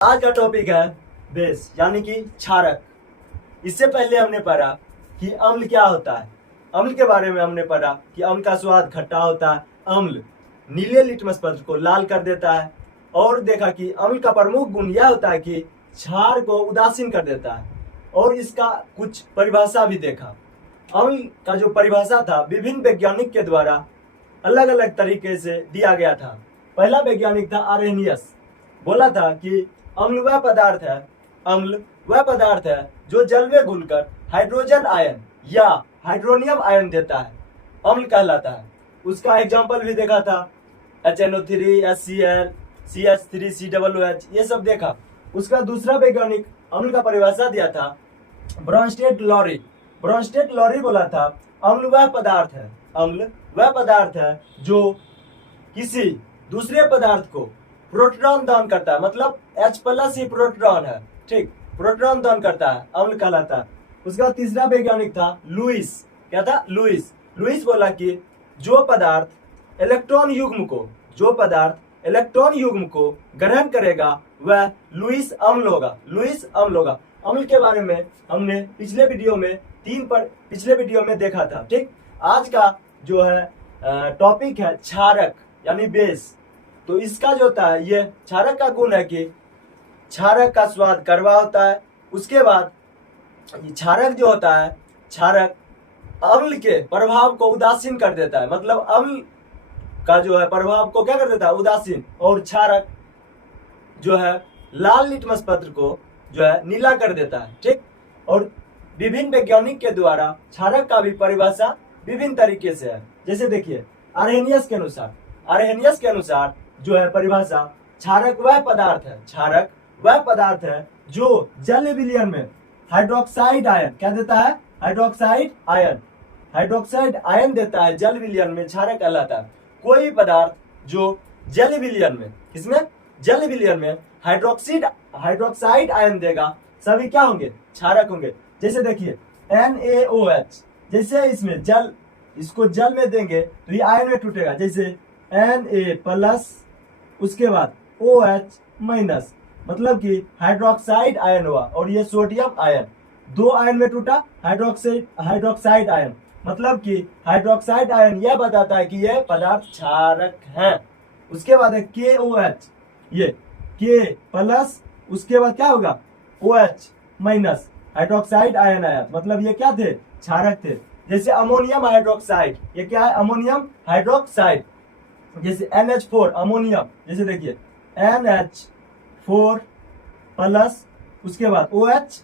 आज का टॉपिक है बेस यानी कि क्षारक। इससे पहले हमने पढ़ा कि अम्ल क्या होता है। अम्ल के बारे में हमने पढ़ा कि अम्ल का स्वाद खट्टा होता है। अम्ल नीले लिटमस पत्र को लाल कर देता है। और देखा कि अम्ल का प्रमुख गुण यह होता है कि क्षार को उदासीन कर देता है। और इसका कुछ परिभाषा भी देखा। अम्ल का जो परिभाषा था विभिन्न वैज्ञानिक के द्वारा अलग अलग तरीके से दिया गया था। पहला वैज्ञानिक था आर्हेनियस। बोला था कि अम्ल वह पदार्थ है जो जल में घुलकर हाइड्रोजन आयन या हाइड्रोनियम आयन देता है, अम्ल कहलाता है। उसका एग्जाम्पल भी देखा था, HNO3, HCl, CH3, COOH, ये सब देखा। उसका दूसरा वैज्ञानिक अम्ल का परिभाषा दिया था ब्रॉन्स्टेड लॉरी। ब्रॉन्स्टेड लॉरी बोला था अम्ल वह पदार्थ है जो किसी दूसरे पदार्थ को प्रोटॉन दान करता है, मतलब H+ ही प्रोटॉन है, ठीक, प्रोटॉन दान करता है, अम्ल कहलाता है। उसका तीसरा वैज्ञानिक था लुईस। क्या था? लुईस बोला कि जो पदार्थ इलेक्ट्रॉन युग्म को ग्रहण करेगा वह लुईस अम्ल होगा। अम्ल के बारे में हमने पिछले वीडियो में देखा था, ठीक। आज का जो है टॉपिक है क्षारक यानी बेस। तो इसका जो होता है, ये क्षारक का गुण है कि क्षारक का स्वाद कड़वा होता है। उसके बाद क्षारक जो होता है, क्षारक अम्ल के प्रभाव को उदासीन कर देता है, मतलब अम्ल का जो है प्रभाव को क्या कर देता है? उदासीन। और क्षारक जो है लाल लिटमस पत्र को जो है नीला कर देता है, ठीक। और विभिन्न वैज्ञानिक के द्वारा क्षारक का भी परिभाषा विभिन्न तरीके से है। जैसे देखिए आर्हेनियस के अनुसार जो है परिभाषा, क्षारक वह पदार्थ है जो जल विलयन में हाइड्रोक्साइड आयन क्या देता है? हाइड्रोक्साइड आयन देता है जल विलयन में, क्षारक कहलाता है। कोई भी पदार्थ जो जल विलयन में हाइड्रोक्साइड आयन देगा, सभी क्या होंगे? क्षारक होंगे। जैसे देखिए NaOH, जैसे इसमें इसको जल में देंगे तो ये आयन में टूटेगा, जैसे Na+, उसके बाद OH-, मतलब कि हाइड्रोक्साइड आयन हुआ। और ये सोडियम आयन, दो आयन में टूटा, हाइड्रोक्साइड आयन, मतलब कि हाइड्रोक्साइड आयन यह बताता है कि यह पदार्थ क्षारक है। उसके बाद है KOH, ये K+, उसके बाद क्या होगा? OH-, हाइड्रोक्साइड आयन आया, मतलब ये क्या थे? क्षारक थे। जैसे अमोनियम हाइड्रोक्साइड, ये क्या है? Ammonium hydroxide. जैसे NH4 अमोनियम, जैसे देखिए NH4+, उसके बाद OH-,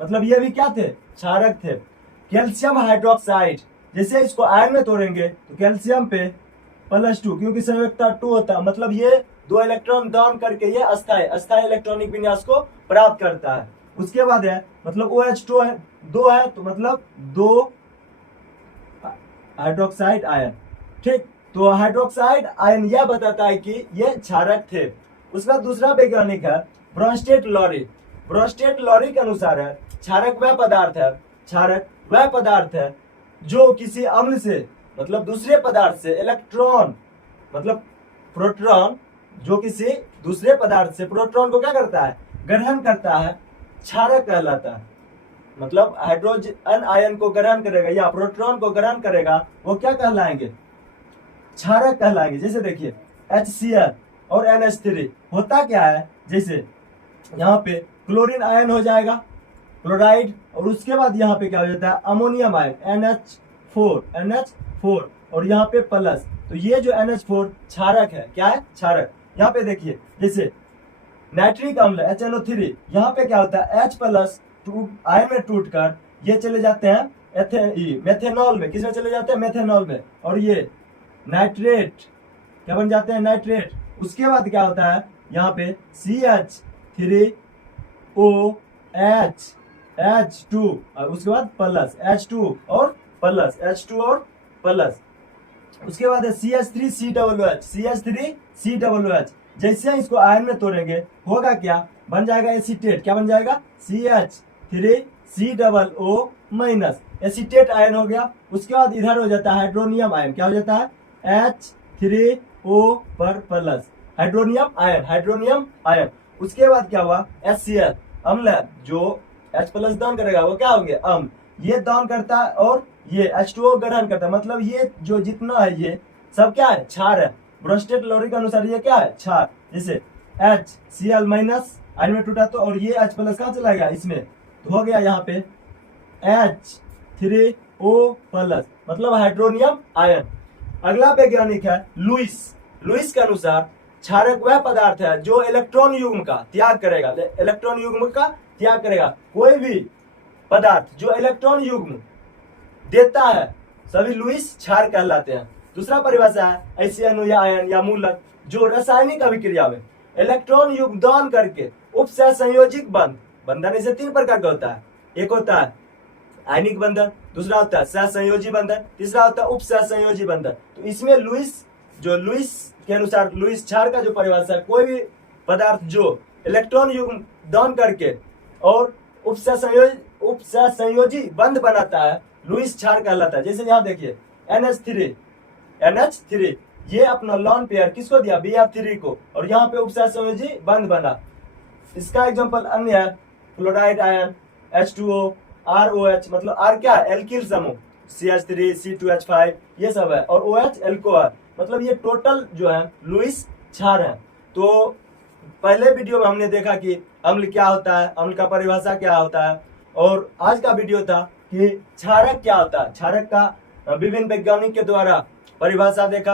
मतलब ये भी क्या थे? क्षारक थे। कैल्शियम हाइड्रोक्साइड, जैसे इसको आयन में तोड़ेंगे तो कैल्शियम पे +2, क्योंकि संयोजकता 2 होता है, मतलब ये 2 इलेक्ट्रॉन दान करके ये अस्थायी इलेक्ट्रॉनिक विन्यास को प्राप्त करता है। उसके बाद है मतलब OH2 है, 2 है, तो मतलब 2 हाइड्रोक्साइड आयन, ठीक। तो हाइड्रोक्साइड आयन यह बताता है कि ये क्षारक थे। उसका दूसरा वैज्ञानिक है ब्रॉन्स्टेड लॉरी के अनुसार है क्षारक वह पदार्थ है जो किसी अम्ल से, मतलब दूसरे पदार्थ से इलेक्ट्रॉन, मतलब प्रोटॉन, जो किसी दूसरे पदार्थ से प्रोटॉन को क्या करता है? ग्रहण करता है, क्षारक कहलाता है। मतलब हाइड्रोजन आयन को ग्रहण करेगा या प्रोटॉन को ग्रहण करेगा, वो क्या कहलाएंगे? क्षारक कहलाएंगे। जैसे देखिए HCl और NH3 होता क्या है? जैसे यहाँ पे क्लोरीन आयन हो जाएगा, क्लोराइड, और उसके बाद यहाँ पे क्या हो जाता है? अमोनियम आयन NH4, और यहाँ पे प्लस। तो ये जो NH4 क्षारक है, क्या है? क्षारक। यहाँ पे देखिए जैसे नाइट्रिक अम्ल HNO3, यहाँ पे क्या होता है? H+ आयन में टूटकर ये चले जाते हैं मेथेनॉल में। किसमें चले जाते हैं? मेथेनॉल में। और ये नाइट्रेट क्या बन जाते हैं? नाइट्रेट। उसके बाद क्या होता है? यहाँ पे CH3OH, H2, और उसके बाद प्लस H2 और प्लस। उसके बाद है CH3COOH। जैसे ही इसको आयन में तोड़ेंगे होगा क्या? बन जाएगा एसीटेट। क्या बन जाएगा? CH3COO-, एसीटेट आयन हो गया। उसके बाद इधर हो जाता है हाइड्रोनियम आयन, क्या हो जाता है? H3O पर प्लस, हाइड्रोनियम आयन। उसके बाद क्या हुआ, HCl अम्ल है, जो H प्लस दान करेगा वो क्या होंगे, अम्ल। ये दान करता है और ये H2O ग्रहण करता है, मतलब ये जो जितना है ये सब क्या है, क्षार है। ब्रोस्टेट लोरी के अनुसार ये क्या है, क्षार। जैसे HCl माइनस आयन में टूटा तो, और ये H प्लस कहाँ चला गया, इसमें, तो हो गया यहाँ पे H3O प्लस, मतलब हाइड्रोनियम आयन। अगला वैज्ञानिक है लुईस। लुईस के अनुसार क्षारक वह पदार्थ है जो इलेक्ट्रॉन युग्म का त्याग करेगा, इलेक्ट्रॉन युग्म का त्याग करेगा। कोई भी पदार्थ जो इलेक्ट्रॉन युग्म देता है सभी लुईस क्षार कहलाते हैं। दूसरा परिभाषा है ऐसे अणु या आयन या मूलक जो रासायनिक अभिक्रिया में इलेक्ट्रॉन योगदान करके उपसहसंयोजिक बंधन इसे 3 प्रकार का होता है। एक होता है आयनिक बंधन, दूसरा होता है सहसंयोजी बंधन, तीसरा होता है उपसहसंयोजी बंधन। तो इसमें लुईस के अनुसार लुईस क्षार का जो परिभाषा है, कोई भी पदार्थ जो इलेक्ट्रॉन योगदान करके और उपसहसंयोजी बंध बनाता है लुईस क्षार कहलाता है। जैसे यहाँ देखिए NH3 ये अपना लॉन पेयर किसको दिया, BF3 को, और यहाँ पे उपसहसंयोजी बंध बना। इसका एग्जांपल अन्य है क्लोराइड आयन, H2O, ROH, मतलब R क्या है, एल्किल समूह, CH3, C2H5 ये सब है, और OH एल्कोहल, मतलब ये टोटल जो है लुईस क्षार है। तो पहले वीडियो में हमने देखा कि अम्ल क्या होता है, अम्ल का परिभाषा क्या होता है, और आज का वीडियो था कि क्षारक क्या होता है, क्षारक का विभिन्न वैज्ञानिक के द्वारा परिभाषा देखा।